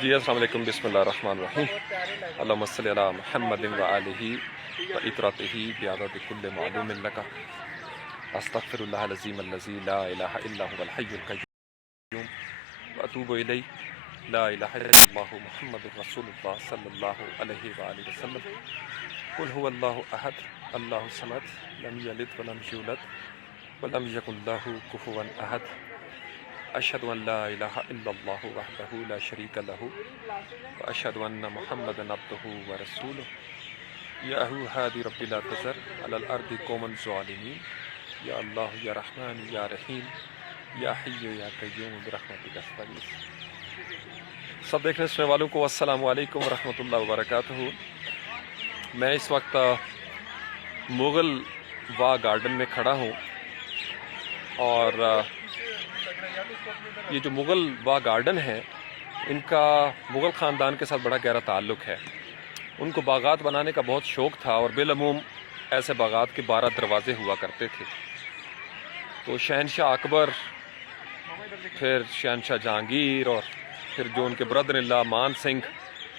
जी अस्सलाम वालेकुम, बिस्मिल्लाहिर्रहमानिर्रहीम। अल्लाहुम्मा सल्लि अला मुहम्मदिन व आलिहि व इतरतिही बिअददि कुल्लि मालूमिन लका। अस्तगफिरुल्लाहल अज़ीम अल्लज़ी ला इलाहा इल्ला हुवल हय्युल क़य्यूम व अतूबु इलैहि। ला इलाहा इल्लल्लाहु मुहम्मदुर रसूलुल्लाह सल्लल्लाहु अलैहि व आलिहि वसल्लम। कुल हुवल्लाहु अहद अल्लाहु समद लम यलिद व लम यूलद व लम यकुल लहू कुफुवन अहद। अशहदु अन ला इलाहा इल्लल्लाहु वहदहु ला शरीका लहू व अशहदु अन्न मुहम्मदन अब्दुहु व रसूलुहु। या अहू हादी रब्बी ला तज़र अलल अर्दि कौमन ज़ालिमीन। या अल्लाह या रहमान या रहीम या हय्यु या क़य्यूम बिरहमतिका अस्तगीथ। सब देखने सुनने वालों को अस्सलामु अलैकुम व रहमतुल्लाहि व बरकातुहू। मैं इस वक्त मुग़ल बाग गार्डन में खड़ा हूँ और ये जो मुग़ल बाग गार्डन है इनका मुग़ल ख़ानदान के साथ बड़ा गहरा ताल्लुक़ है। उनको बागात बनाने का बहुत शौक़ था और बिलअमूम ऐसे बागात के 12 दरवाज़े हुआ करते थे। तो शहनशाह अकबर, फिर शहनशाह जहांगीर और फिर जो उनके ब्रदर-इन-लॉ मान सिंह,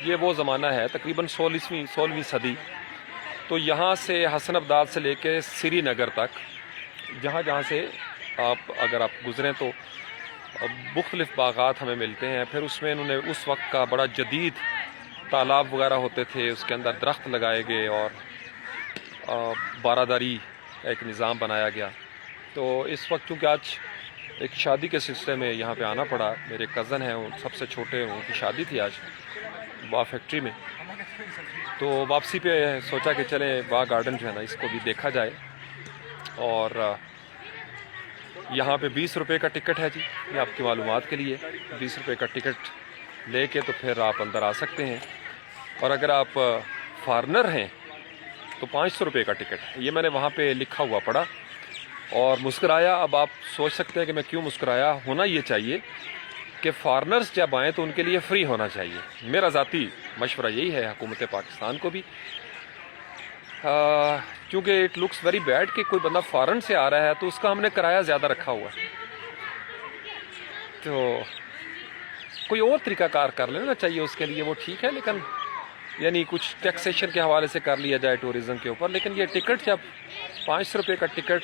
ये वो ज़माना है तकरीबन 16वीं सदी। तो यहाँ से हसन अब्दाद से लेके श्रीनगर तक जहाँ जहाँ से अगर आप गुज़रें तो मुख्तलिफ़ बागात हमें मिलते हैं। फिर उसमें इन्होंने उस वक्त का बड़ा जदीद तालाब वगैरह होते थे, उसके अंदर दरख्त लगाए गए और बारादारी का एक निज़ाम बनाया गया। तो इस वक्त चूँकि आज एक शादी के सिलसिले में यहाँ पे आना पड़ा, मेरे कज़न हैं, उन सबसे छोटे, उनकी शादी थी आज बाग फैक्ट्री में। तो वापसी पे सोचा कि चलें बाग गार्डन जो है ना इसको भी देखा जाए। और यहाँ पे 20 रुपये का टिकट है जी, ये आपकी मालूमात के लिए। 20 रुपये का टिकट लेके तो फिर आप अंदर आ सकते हैं। और अगर आप फॉरनर हैं तो 500 रुपये का टिकट है। ये मैंने वहाँ पे लिखा हुआ पढ़ा और मुस्कुराया। अब आप सोच सकते हैं कि मैं क्यों मुस्कुराया। होना ये चाहिए कि फ़ॉरनर्स जब आएँ तो उनके लिए फ़्री होना चाहिए। मेरा ज़ाती मशवरा यही है हुकूमत पाकिस्तान को भी, क्योंकि इट लुक्स वेरी बैड कि कोई बंदा फ़ॉरेन से आ रहा है तो उसका हमने किराया ज़्यादा रखा हुआ है। तो कोई और तरीक़ाकार कर लेना चाहिए उसके लिए, वो ठीक है, लेकिन यानी कुछ टैक्सेशन के हवाले से कर लिया जाए टूरिज़म के ऊपर। लेकिन ये टिकट जब 500 रुपये का टिकट,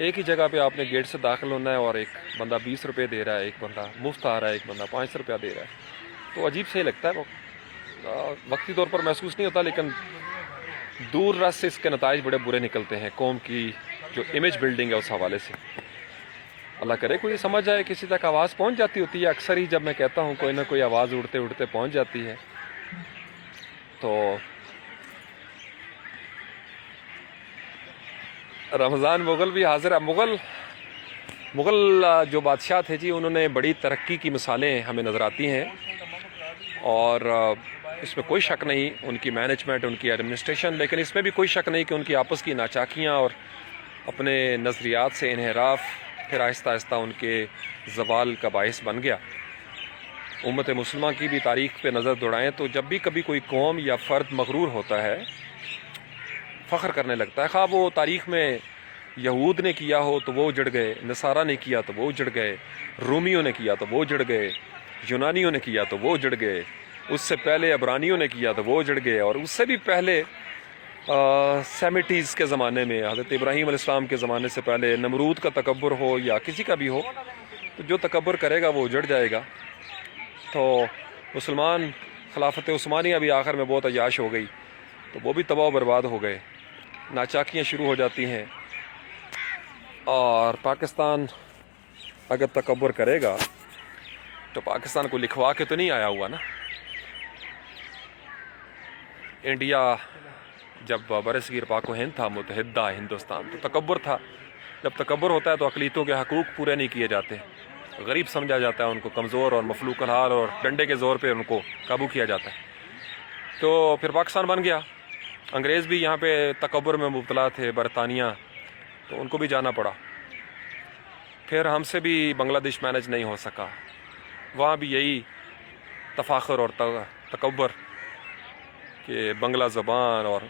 एक ही जगह पे आपने गेट से दाखिल होना है और एक बंदा 20 रुपये दे रहा है, एक बंदा मुफ्त आ रहा है, एक बंदा 500 रुपया दे रहा है, तो अजीब से लगता है। वो वक्ती तौर पर महसूस नहीं होता, लेकिन दूर रास से इसके नताइज बड़े बुरे निकलते हैं कौम की जो इमेज बिल्डिंग है उस हवाले से। अल्लाह करे कोई समझ आए, किसी तक आवाज़ पहुंच जाती होती है। अक्सर ही जब मैं कहता हूं कोई ना कोई आवाज़ उड़ते उड़ते पहुंच जाती है। तो रमज़ान मुग़ल भी हाजिर है। मुग़ल जो बादशाह थे जी, उन्होंने बड़ी तरक्की की मिसालें हमें नज़र आती हैं और इसमें कोई शक नहीं उनकी मैनेजमेंट, उनकी एडमिनिस्ट्रेशन, लेकिन इसमें भी कोई शक नहीं कि उनकी आपस की नाचाकियाँ और अपने नज़रियात से इन्हिराफ फिर आहिस्ता आहिस्ता उनके ज़वाल का बाइस बन गया। उम्मत मुस्लिमा की भी तारीख़ पे नज़र दौड़ाएँ तो जब भी कभी कोई कौम या फ़र्द मग़रूर होता है, फ़ख्र करने लगता है, ख़्वाह वो तारीख़ में यहूद ने किया हो तो वो उजड़ गए, नसारा ने किया तो वो उजड़ गए, रूमियों ने किया तो वो उजड़ गए, यूनानियों ने किया तो वो उजड़ गए, उससे पहले अबरानियों ने किया तो वो उजड़ गए, और उससे भी पहले सेमिटीज़ के ज़माने में हज़रत इब्राहीम अलैहिस्सलाम के ज़माने से पहले नमरूद का तकब्बुर हो या किसी का भी हो, तो जो तकब्बुर करेगा वो उजड़ जाएगा। तो मुसलमान खिलाफत उस्मानिया भी आखिर में बहुत अयाश हो गई, तो वो भी तबाह बर्बाद हो गए, नाचाकियाँ शुरू हो जाती हैं। और पाकिस्तान अगर तकब्बुर करेगा तो पाकिस्तान को लिखवा के तो नहीं आया हुआ ना। इंडिया जब बरसगीर पाक हिंद था, मुत्तहिदा हिंदुस्तान, तो तकब्बुर था। जब तकब्बुर होता है तो अक़लीतों के हकूक़ पूरे नहीं किए जाते, गरीब समझा जाता है, उनको कमज़ोर और मफलूक़ुल हाल और डंडे के ज़ोर पे उनको काबू किया जाता है। तो फिर पाकिस्तान बन गया। अंग्रेज़ भी यहाँ पे तकब्बुर में मुब्तला थे, बरतानिया, तो उनको भी जाना पड़ा। फिर हमसे भी बांग्लादेश मैनेज नहीं हो सका, वहाँ भी यही तफाखुर और तकब्बुर कि बंगला ज़बान और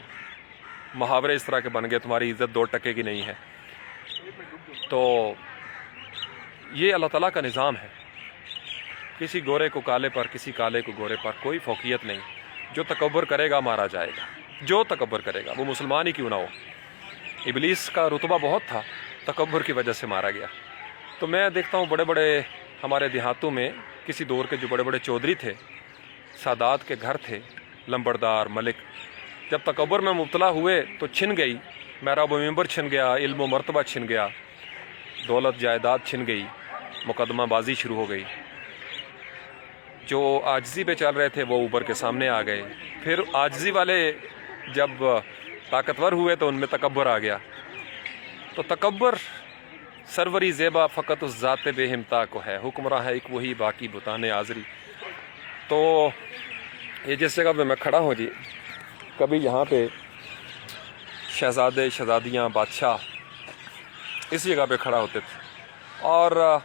मुहावरे इस तरह के बन गए, तुम्हारी इज़्ज़त 2 टके की नहीं है। तो ये अल्लाह ताला का निज़ाम है। किसी गोरे को काले पर, किसी काले को गोरे पर कोई फौकियत नहीं। जो तकब्बुर करेगा मारा जाएगा, जो तकब्बुर करेगा, वो मुसलमान ही क्यों ना हो। इबलीस का रुतबा बहुत था, तकब्बुर की वजह से मारा गया। तो मैं देखता हूँ बड़े बड़े हमारे देहातों में किसी दौर के जो बड़े बड़े चौधरी थे, सादात के घर थे, लंबरदार मलिक, जब तकब्बुर में मुब्तला हुए तो छिन गई, महराब मिंबर छिन गया, इल्म व मर्तबा छिन गया, दौलत जायदाद छिन गई, मुकदमा बाजी शुरू हो गई। जो आजिज़ी पे चल रहे थे वो ऊपर के सामने आ गए। फिर आजिज़ी वाले जब ताकतवर हुए तो उनमें तकब्बुर आ गया। तो तकब्बुर सरवरी ज़ेबा फ़कत उस ज़ात बेहिमता को है, हुक्मरां है एक वही बाकी बुताने आज़री। तो ये जिस जगह पे मैं खड़ा हूँ जी, कभी यहाँ पे शहज़ादे शहज़ादियाँ बादशाह इस जगह पे खड़ा होते थे, और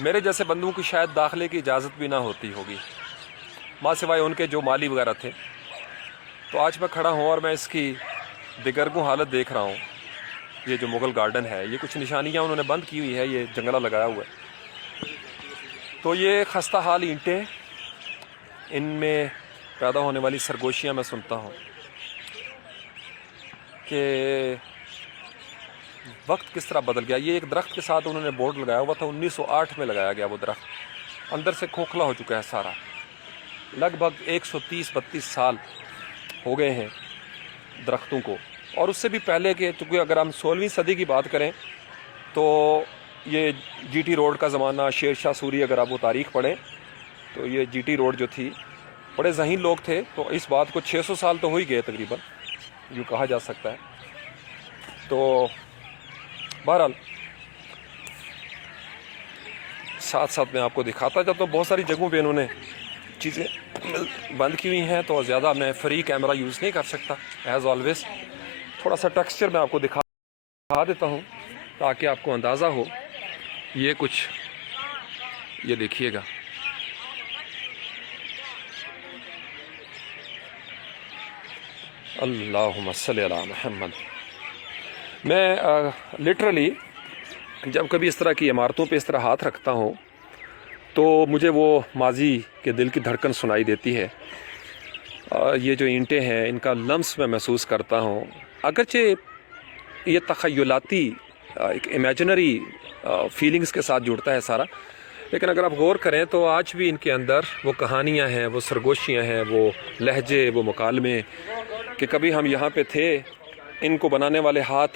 मेरे जैसे बंदों की शायद दाखिले की इजाज़त भी ना होती होगी, माँ सिवाय उनके जो माली वगैरह थे। तो आज मैं खड़ा हूँ और मैं इसकी दिगरगू हालत देख रहा हूँ। ये जो मुग़ल गार्डन है, ये कुछ निशानियाँ उन्होंने बंद की हुई है, ये जंगला लगाया हुआ है। तो ये खस्ता हाल ईंटें, इनमें पैदा होने वाली सरगोशियाँ मैं सुनता हूँ कि वक्त किस तरह बदल गया। ये एक दरख्त के साथ उन्होंने बोर्ड लगाया हुआ था, 1908 में लगाया गया वो दरख्त, अंदर से खोखला हो चुका है सारा। लगभग 130-32 साल हो गए हैं दरख्तों को, और उससे भी पहले के, चूँकि अगर हम 16वीं सदी की बात करें तो ये जीटी रोड का ज़माना, शेर शाह सूरी, अगर आप वो तारीख़ पढ़ें तो ये जीटी रोड जो थी, बड़े ज़हीन लोग थे। तो इस बात को 600 साल तो हो ही गए तकरीबन, यूँ कहा जा सकता है। तो बहरहाल साथ साथ मैं आपको दिखाता जब, तो बहुत सारी जगहों पे इन्होंने चीज़ें बंद की हुई हैं, तो ज़्यादा मैं फ्री कैमरा यूज़ नहीं कर सकता एज़ ऑलवेज़। थोड़ा सा टेक्सचर मैं आपको दिखा देता हूँ ताकि आपको अंदाज़ा हो। ये कुछ, ये देखिएगा, अल्लाहुम्मा सल्ली अला मुहम्मद। मैं लिटरली जब कभी इस तरह की इमारतों पे इस तरह हाथ रखता हूँ तो मुझे वो माजी के दिल की धड़कन सुनाई देती है। ये जो ईंटें हैं, इनका लम्स मैं महसूस करता हूँ। अगरचे ये तख़य्युलाती एक इमेजिनरी फीलिंग्स के साथ जुड़ता है सारा, लेकिन अगर आप गौर करें तो आज भी इनके अंदर वो कहानियाँ हैं, वो सरगोशियाँ हैं, वो लहजे, वो मुकालमे कि कभी हम यहाँ पे थे, इनको बनाने वाले हाथ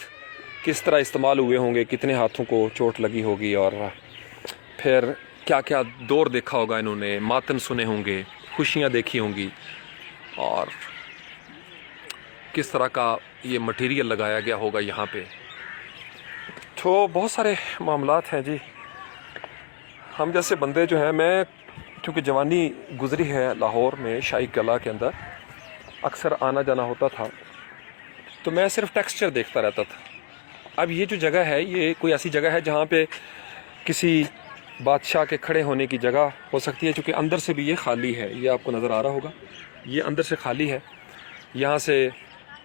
किस तरह इस्तेमाल हुए होंगे, कितने हाथों को चोट लगी होगी, और फिर क्या क्या दौर देखा होगा इन्होंने, मातम सुने होंगे, खुशियाँ देखी होंगी, और किस तरह का ये मटेरियल लगाया गया होगा यहाँ पे। तो बहुत सारे मामलात हैं जी। हम जैसे बंदे जो हैं, मैं क्योंकि जवानी गुजरी है लाहौर में, शाही कला के अंदर अक्सर आना जाना होता था, तो मैं सिर्फ टेक्सचर देखता रहता था। अब ये जो जगह है, ये कोई ऐसी जगह है जहाँ पे किसी बादशाह के खड़े होने की जगह हो सकती है, क्योंकि अंदर से भी ये खाली है। ये आपको नज़र आ रहा होगा, ये अंदर से खाली है। यहाँ से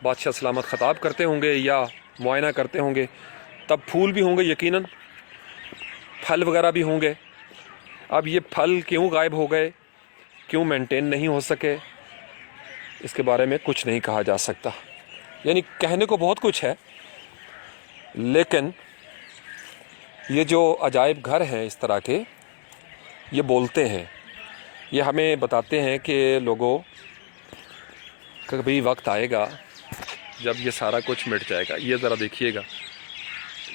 बादशाह सलामत ख़ताब करते होंगे या मुआयना करते होंगे, तब फूल भी होंगे, यकीनन फल वगैरह भी होंगे। अब ये फल क्यों गायब हो गए, क्यों मेंटेन नहीं हो सके, इसके बारे में कुछ नहीं कहा जा सकता। यानी कहने को बहुत कुछ है, लेकिन ये जो अजायब घर हैं इस तरह के, ये बोलते हैं, ये हमें बताते हैं कि लोगों, कभी वक्त आएगा जब ये सारा कुछ मिट जाएगा। ये ज़रा देखिएगा,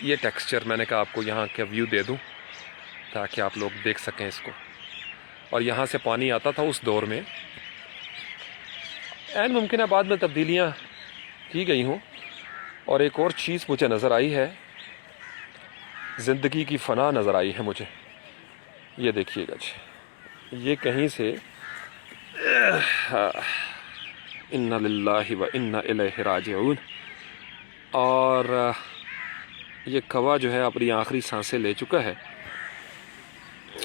ये टेक्सचर मैंने कहा आपको यहाँ का व्यू दे दूँ ताकि आप लोग देख सकें इसको। और यहाँ से पानी आता था उस दौर में, ऐन मुमकिन है बाद में तब्दीलियाँ की गई हों। और एक और चीज़ मुझे नज़र आई है, ज़िंदगी की फ़ना नज़र आई है मुझे। ये देखिएगा जी, ये कहीं से इन्ना लिल्लाहि व इन्ना इलैहि राजिऊन, और ये कौवा जो है अपनी आखिरी सांसें ले चुका है।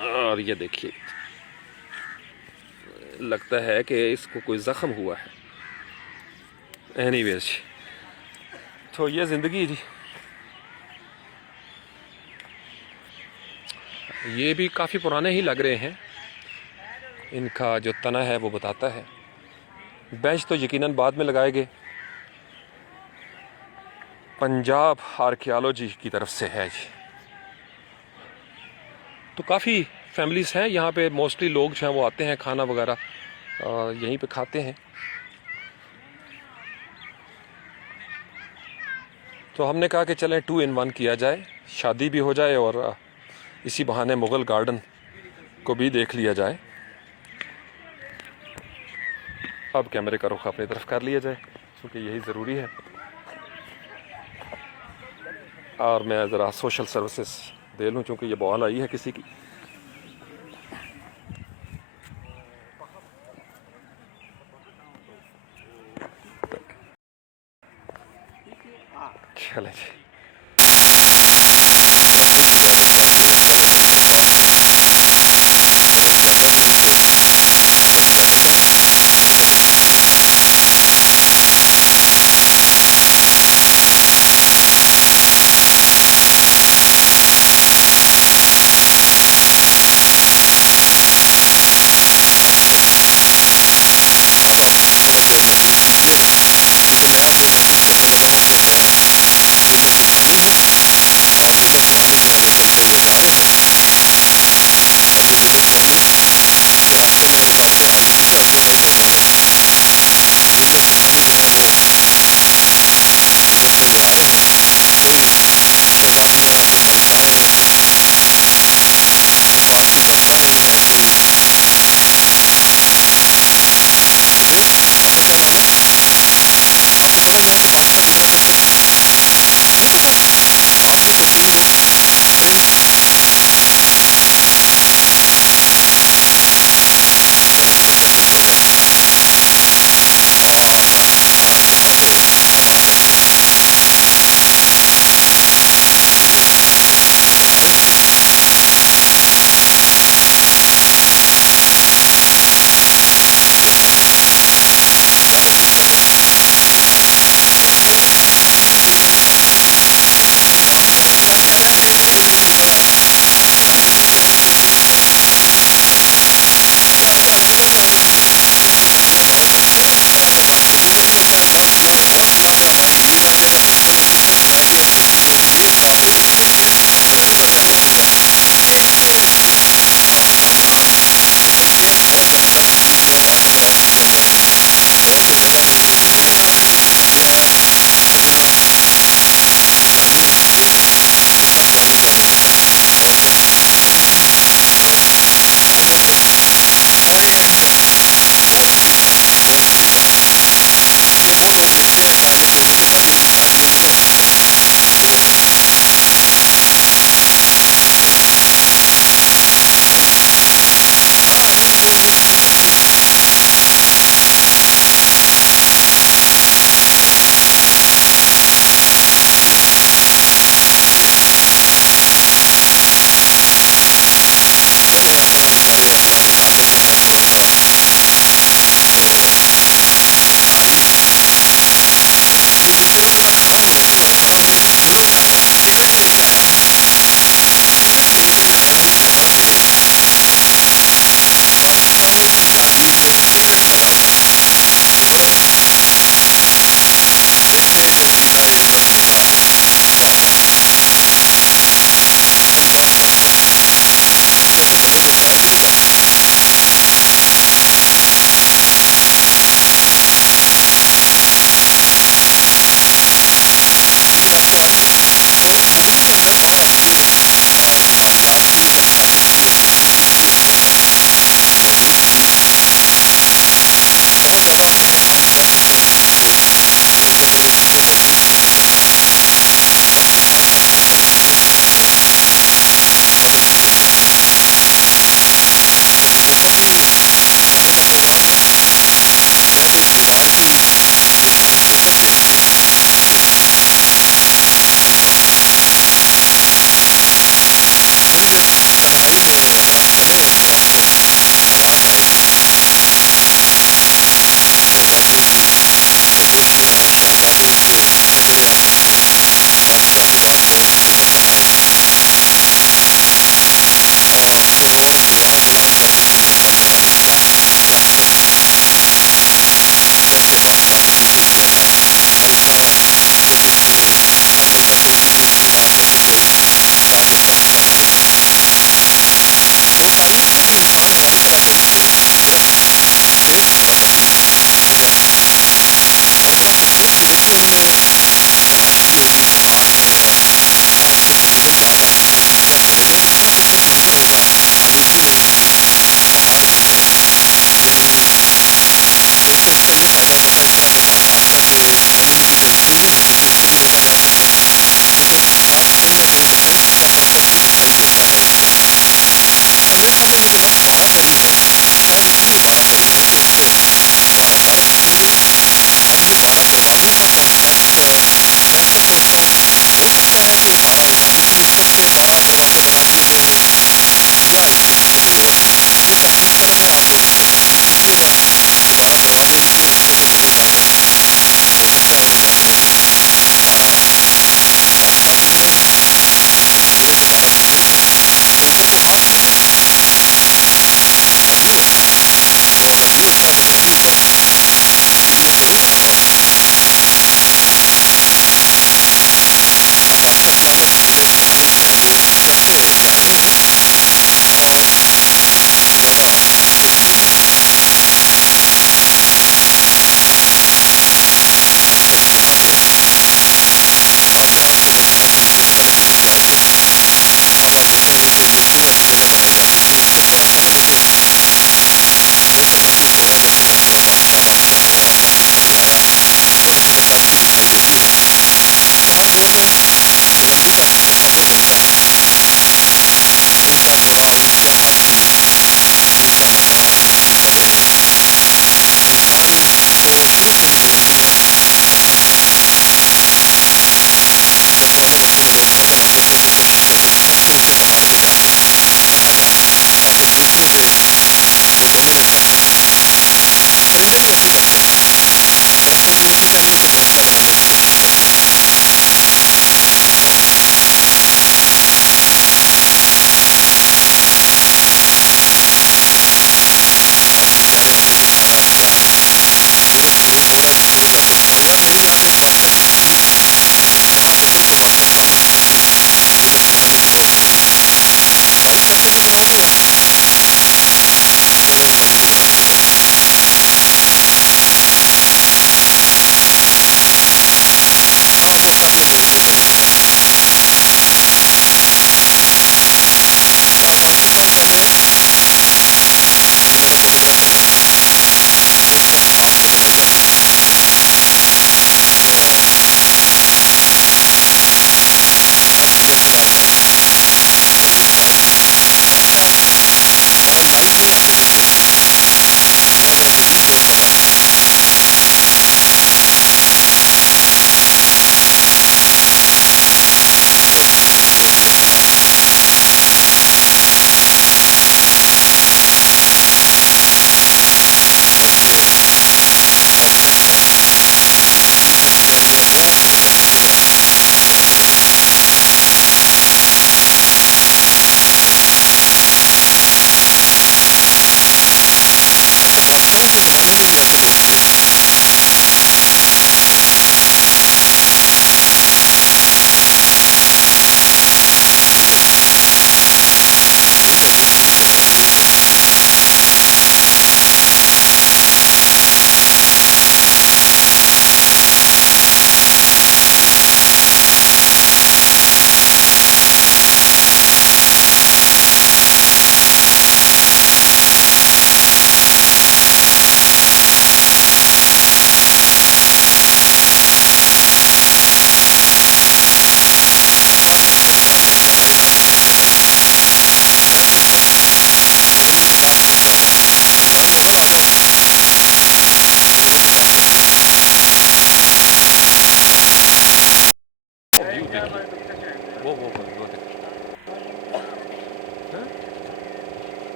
और ये देखिए, लगता है कि इसको कोई ज़ख्म हुआ है। एनीवेज, तो ये ज़िंदगी जी, ये भी काफ़ी पुराने ही लग रहे हैं। इनका जो तना है वो बताता है। बेंच तो यकीनन बाद में लगाएंगे। पंजाब आर्कियोलॉजी की तरफ से है जी। तो काफ़ी फैमिलीज़ हैं यहाँ पे, मोस्टली लोग जो हैं वो आते हैं खाना वगैरह यहीं पे खाते हैं। तो हमने कहा कि चलें 2 in 1 किया जाए, शादी भी हो जाए और इसी बहाने मुग़ल गार्डन को भी देख लिया जाए। अब कैमरे का रुख अपनी तरफ कर लिया जाए क्योंकि यही ज़रूरी है। और मैं ज़रा सोशल सर्विसेज दे लूँ क्योंकि ये बॉल आई है किसी की। चले जी। अब आप थोड़ा सा महसूस कीजिएगा क्योंकि मैं अपनी महसूस करने लगा हूँ कि मैं ट्रेनिंग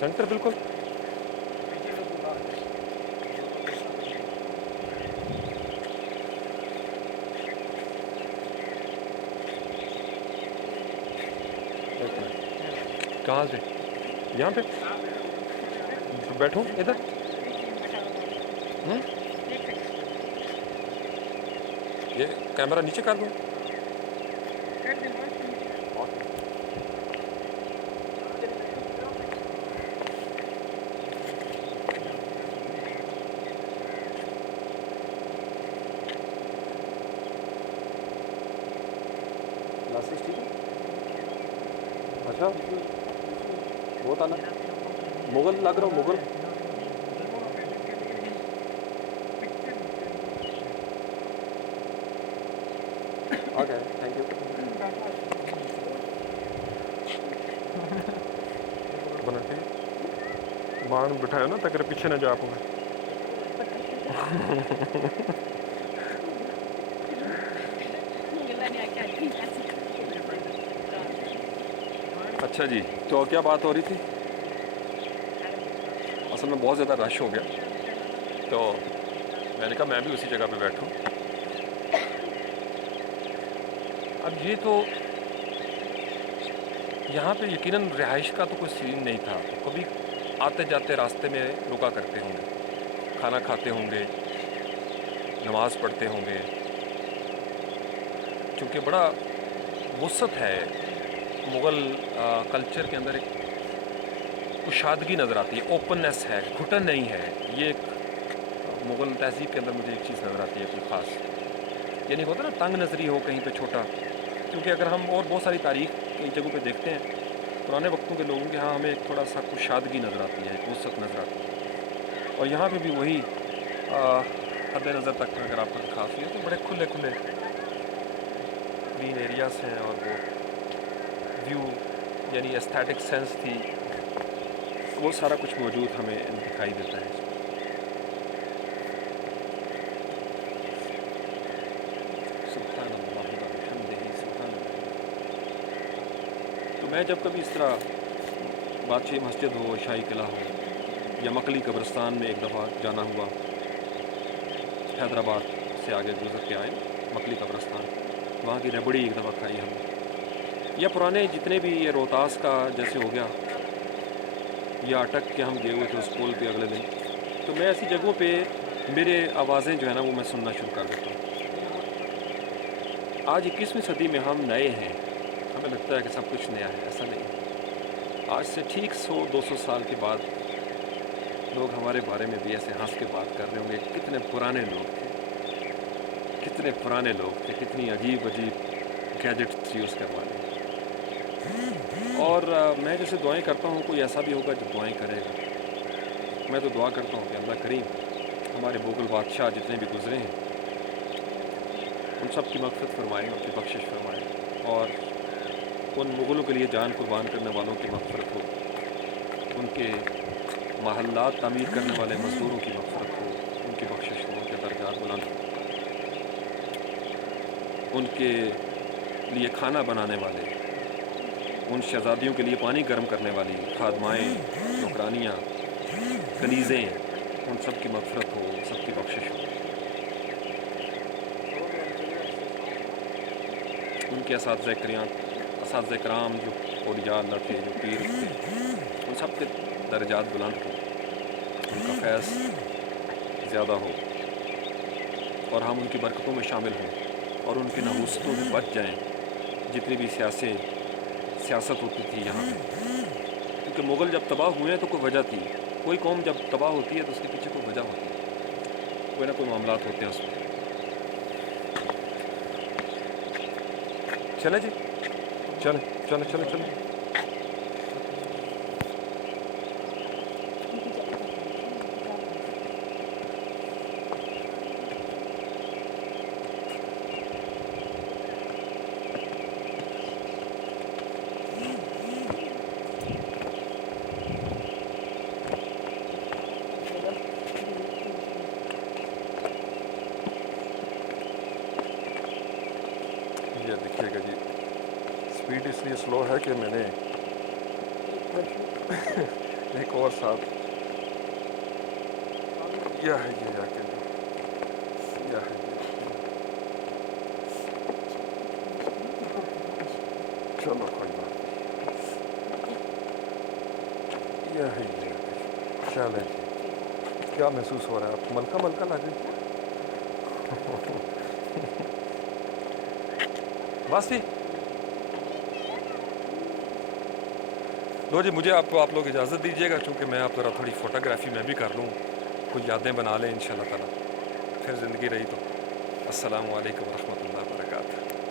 सेंटर बिल्कुल। एक मिनट, कहाँ से? यहाँ पे बैठो इधर। ये कैमरा नीचे कर दूँ? ग्लासेस ठीक है। अच्छा, बहुत आला मुगल लग रहा हूँ, मुगल। Okay, thank you. बना ठीक है। बाण बिठाया ना तक पीछे न जा पाऊँ। अच्छा जी, तो क्या बात हो रही थी? असल में बहुत ज़्यादा रश हो गया, तो मैंने कहा मैं भी उसी जगह पे बैठूं। अब ये तो यहाँ पे यकीनन रिहाइश का तो कोई सीन नहीं था। कभी आते जाते रास्ते में रुका करते होंगे, खाना खाते होंगे, नमाज़ पढ़ते होंगे। क्योंकि बड़ा वुसअत है मुग़ल कल्चर के अंदर, एक कुशादगी नज़र आती है, ओपननेस है, घुटन नहीं है। ये एक मुग़ल तहज़ीब के अंदर मुझे एक चीज़ नज़र आती है कोई ख़ास, यानी होता है ना तंग नज़री हो कहीं पे छोटा। क्योंकि अगर हम और बहुत सारी तारीख़ कई जगहों पे देखते हैं पुराने वक्तों के लोगों के यहाँ, हमें थोड़ा सा कुशादगी नज़र आती है, वुसअत नज़र आती है। और यहाँ पे भी वही हद नज़र तक अगर आपको काफ़ी है तो बड़े खुले खुले ग्रीन एरियाज़ हैं, और वो व्यू यानी एस्थेटिक सेंस थी, वो सारा कुछ मौजूद हमें दिखाई देता है। सुभान अल्लाह व बिहम्दिही सुभान अल्लाह। तो मैं जब कभी इस तरह बादशाही मस्जिद हो, शाही किला हो, या मकली कब्रिस्तान में एक दफ़ा जाना हुआ, हैदराबाद से आगे गुजर के आए मकली कब्रिस्तान, वहाँ की रबड़ी एक दफ़ा खाई हमने, या पुराने जितने भी ये रोहतास का जैसे हो गया, या अटक के हम गए हुए थे उस पुल पे अगले दिन, तो मैं ऐसी जगहों पे मेरे आवाज़ें जो है ना वो मैं सुनना शुरू कर देता हूँ। आज 21वीं सदी में हम नए हैं, हमें लगता है कि सब कुछ नया है, ऐसा नहीं। आज से ठीक 100-200 साल के बाद लोग हमारे बारे में भी ऐसे हंस के बात कर रहे होंगे, कितने पुराने लोग थे, कितने पुराने लोग थे, कितनी अजीब अजीब गैजेट्स यूज़ करवाने। और मैं जैसे दुआएं करता हूँ, कोई ऐसा भी होगा जो दुआएं करेगा, मैं तो दुआ करता हूँ कि अल्लाह करीम हमारे मुग़ल बादशाह जितने भी गुज़रे हैं उन सब की मग़फ़िरत फरमाएँ, उनकी बख्शिश फरमाएँ, और उन मुग़लों के लिए जान कुर्बान करने वालों की मग़फ़िरत हो, उनके महल्लात तामीर करने वाले मज़दूरों की मग़फ़िरत हो, उनकी बख्शिश हो, उनके दर्जात बुलंद हो, उनके लिए खाना बनाने वाले, उन शहज़ादियों के लिए पानी गर्म करने वाली खादमाएँ, नौकरानियाँ, कनीज़ें, उन सब की मग़फ़िरत हो, उन सब की बख्शिश हो। उनके असातिज़ा किराम जो औलिया अल्लाह थे, जो पीर थे, उन सब के दर्जात बुलंद हो, उनका फैज़ ज़्यादा हो, और हम उनकी बरकतों में शामिल हों, और उनकी नहूसतों से बच जाएँ जितनी भी सियासत होती थी यहाँ पे। क्योंकि मुग़ल जब तबाह हुए हैं तो कोई वजह थी, कोई कौम जब तबाह होती है तो उसके पीछे कोई वजह होती है, कोई ना कोई मामलात होते हैं उसमें। चले जी, चले चले चले चले। ये देखिएगा जी, स्पीड इसलिए स्लो है कि मैंने एक और साथ यह है, ये जाके यह है, चलो कोई बात नहीं, यह है ये। चले जी, क्या महसूस हो रहा है आपको? मलका मलका लगे? बस ही लो जी, मुझे आप लोग इजाज़त दीजिएगा, चूँकि मैं आप ज़रा थोड़ी फ़ोटोग्राफ़ी मैं भी कर लूँ, कुछ यादें बना लें इंशाल्लाह ताला, फिर ज़िंदगी रही तो। अस्सलामु अलैकुम व रहमतुल्लाहि व बरकातहू।